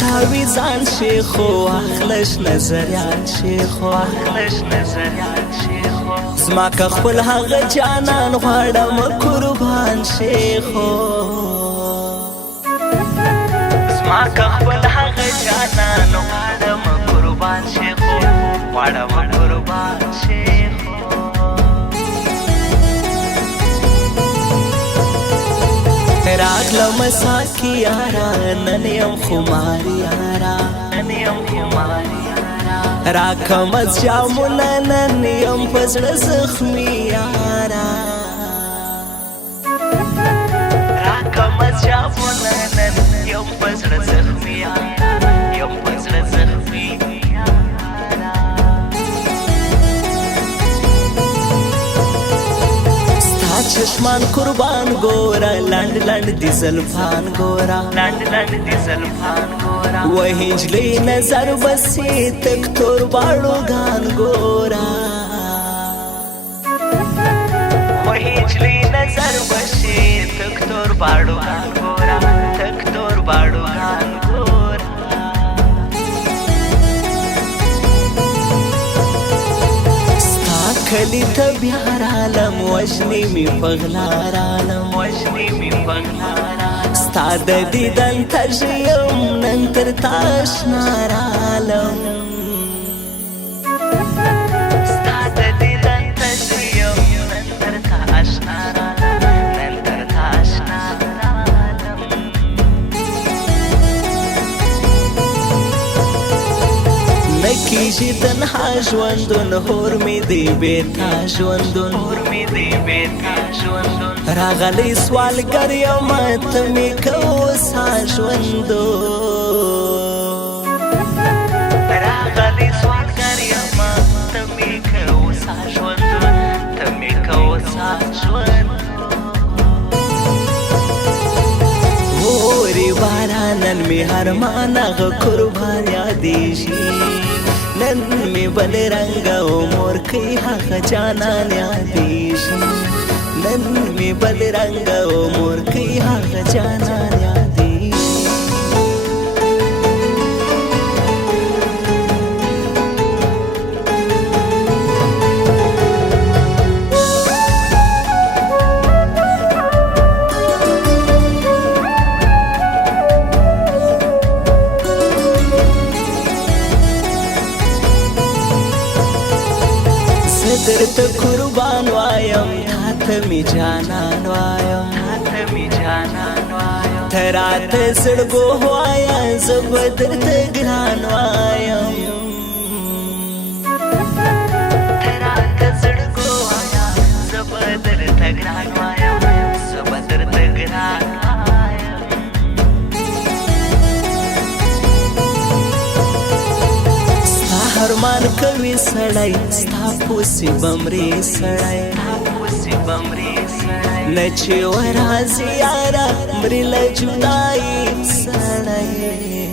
پټاوي ځان شیخو اخلش نظریات شیخو زما که خپل هغه جانان غواړم قربان شیخو زما که خپل هغه جانان غواړم قربان شیخو قربان شیخو راغلم ساکی یارا نن یم خمار یارا راکم از جامونه نن یم پزړه زخمی یارا راکم از جامونه نن یم پزړه زخمی یارا چشمان قربان گورا لند لند دی زلفان گورا و هنجلی نظر بسی تک تور باڑو گان گورا و هنجلی نظر بسی تک تور باڑو گان گورا کلی ته بیا رالم وژنې مې پغلا رالم ستا د دیدن تږی یم نن تر تا اشنا رالم نکیږي تنها ژوندون هور مې دی بېتا ژوندون راغلی سوالګر یم ته مې که اوسه هورې بارانن مې هرمان هغه قربان یادېږي نن می بل رنگ و مورکی هغه جانان یادېږي نن می بل رنگ و مورکی هغه جانان یادېږي درته قربان وایم تاته می جانان وایم ته راته زړګو وایم زه به درته ګران وایم ارمان کوي سړی ستا پوسې بمرې سړی نه چې ورځي یاره مري له جدایي سړی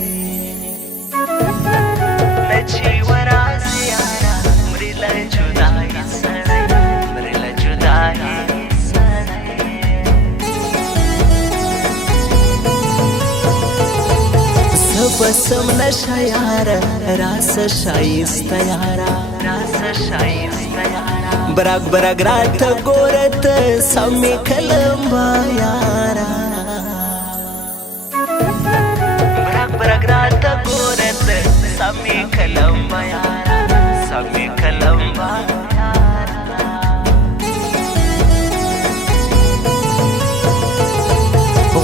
بسم نشه یاره راس شایسته یاره برگ رات گورت سمی کلم با یاره برگ رات گورت سمی کلم با یاره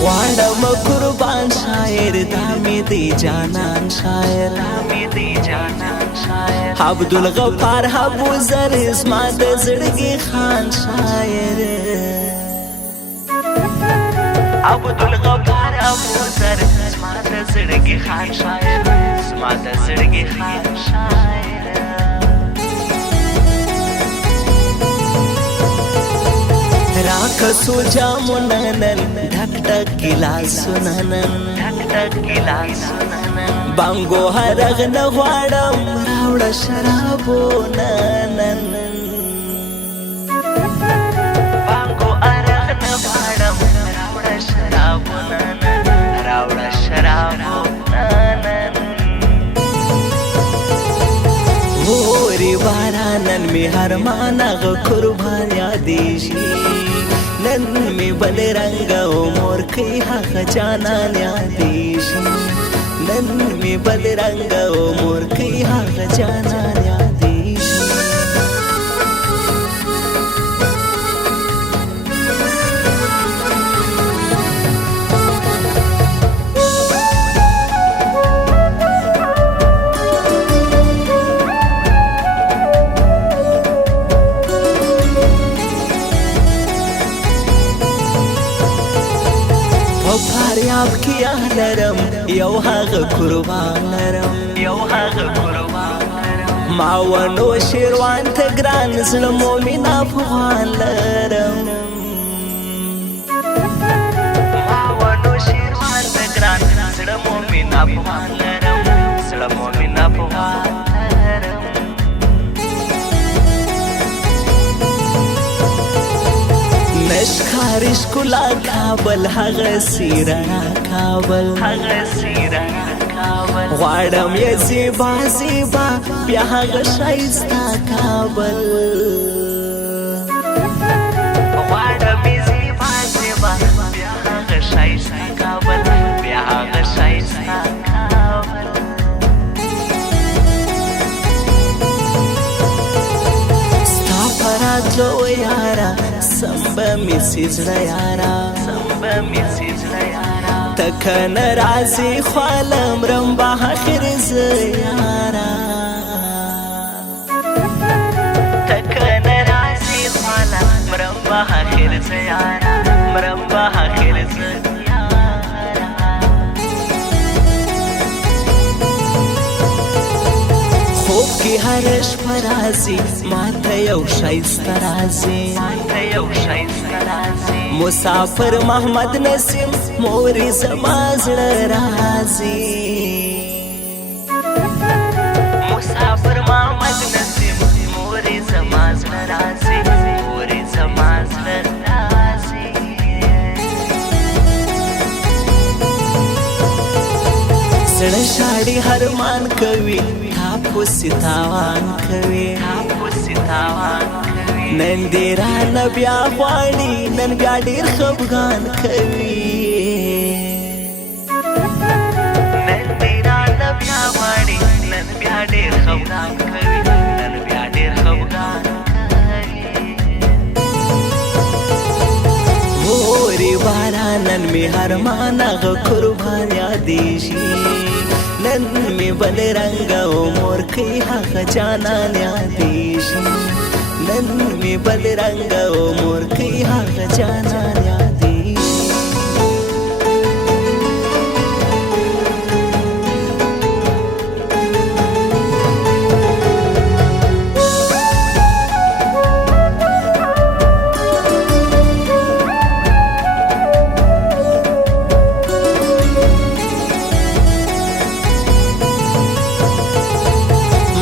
غواړم قربان شاعر دامی دی جانان شاعر عبدالغفار ابوذر زما د زړګي خان شاعر عبدالغفار ابوذر زما د زړګي خان شاعر راکسو جاموننن ढक ढक गिलासुनन بانګو هرغ نه غواړم راوړه شرابوننن بانګو هرغ نه غواړم راوړه شرابوننن می هرمان هغه قربان یادېږي نن می بل رنګ او مورکۍ هغه جانان یادېږي نن می بل رنګ او مورکۍ هغه جانان یادېږي فاریاب کې لرم یو هغه قربان لرم ما ونو شیروان ته ګران زړه مومن افغان لرم ما ونو شیروان ته ګران زړه مومن افغان لرم زړه مومن افغان لرم نشکارش کلا کابل هغه سیرنا کابل غواړم یې زیبا زیبا بیا هغه ښایسته کابل غواړم یې زیبا زیبا بیا هغه ښایسته کابل بیا هغه ښایسته کابل ستا په راتلو یاره سمبه می سي زړه یاره تکه نه راځي خواله مرم به اخر زه یاره تکه نه راځي خواله مرم به اخر زه یاره مرم به اخر زه خوب کې هر شپه راځي ماته یو ښایسته راځي مسافر محمد نسیم مورې زما زړه راځي مسافر محمد نسیم مورې زما زړه راځي مورې زما زړه راځي زړه شاړي هرمان کوي تاپوسې تاوان کوي نن دې رانه بیا غواړي نن بیا ډېر خفګان کوي نن دې رانه بیا غواړي نن بیا ډېر خفګان کوي نن بیا ډېر خفګان کوي هورې بارانن مې هرمان هغه قربان یادېږي نن مې بل رنګ او مورکۍ هغه جانان یادېږي نن می بل رنګ او مورکۍ هغه جانان یادېږي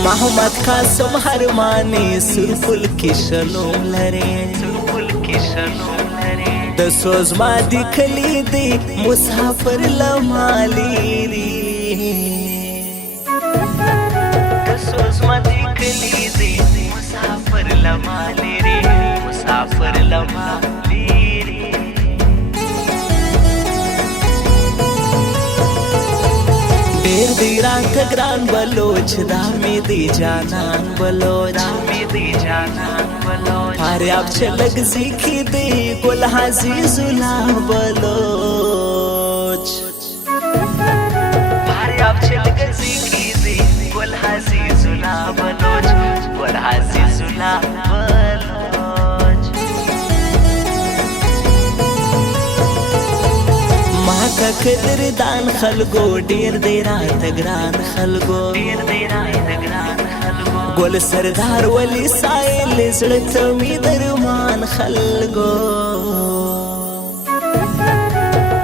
محمد قاسم هرمانی سرپل کې شنوم لري د سوزما دی کلی دی مسافر لمالی د سوزما دی کلی دی مسافر لمالی ډېر دی راته ګران بلوچ دا مې دی جانان بلوچ فاریاب چې لږ زیکي دی ګل عزیز الله بلوچ فاریاب چې لږ زیکي دی ګل عزیز الله بلوچ ماته قدردان خلکو ډېر دی راته ګران خلکو ګل سردار ولی سایل زړه ته مې درمان خلکو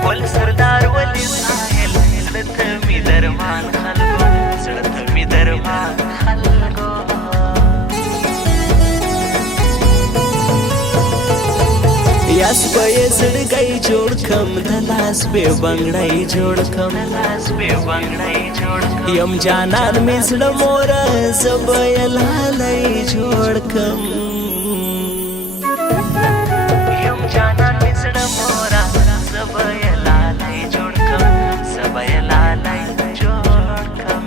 ګل سردار ولی سایل زړه ته مې درمان خلکو لاس به زړګی جوړ کم د لاس به بنګړی جوړ کم یم جانان مې زړه مور زبه یې لالی جوړ کم یم جانان مې زړه مور زبه یې لالی جوړ کم زبه یې لالی جوړ کم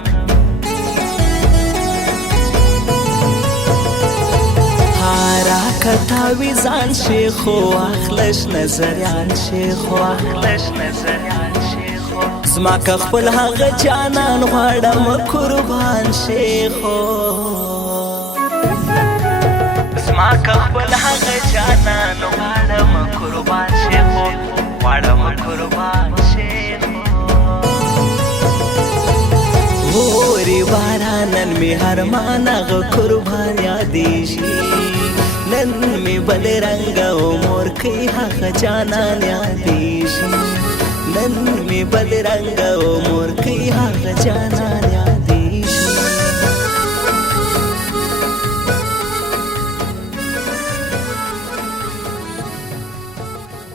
کتاوی ځان شیخو اخلش نظریان شیخو زما که خپل هغه جانان غواړم قربان شیخو زما که خپل هغه جانان غواړم قربان شیخو قربان شیخو وری بارانن می هرمان هغه قربان یادې شي نن می بل رنگ او مور کی هغه جانان یادې شي نن می بل رنگ او مور کی هغه جانان یادې